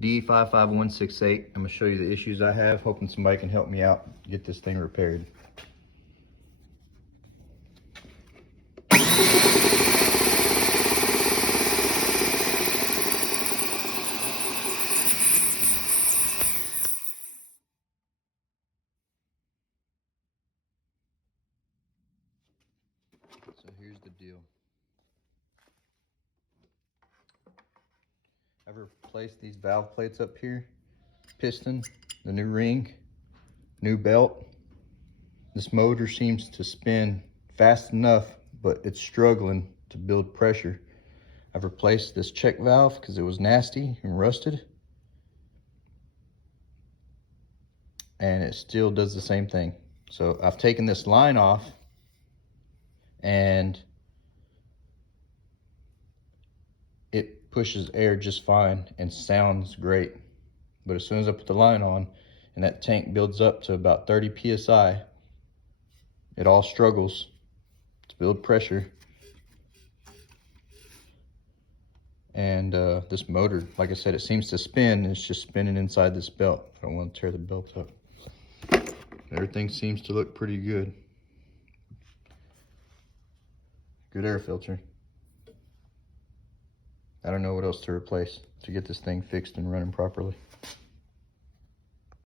D55168. I'm gonna show you the issues I have, hoping somebody can help me out get this thing repaired. So here's the deal. I've replaced these valve plates up here, piston, the new ring, new belt. This motor seems to spin fast enough, but it's struggling to build pressure. I've replaced this check valve because it was nasty and rusted. And it still does the same thing. So I've taken this line off and it pushes air just fine and sounds great. But as soon as I put the line on and that tank builds up to about 30 PSI, it all struggles to build pressure. And this motor, like I said, it seems to spin. It's just spinning inside this belt. I don't want to tear the belt up. Everything seems to look pretty good. Good air filter. I don't know what else to replace to get this thing fixed and running properly.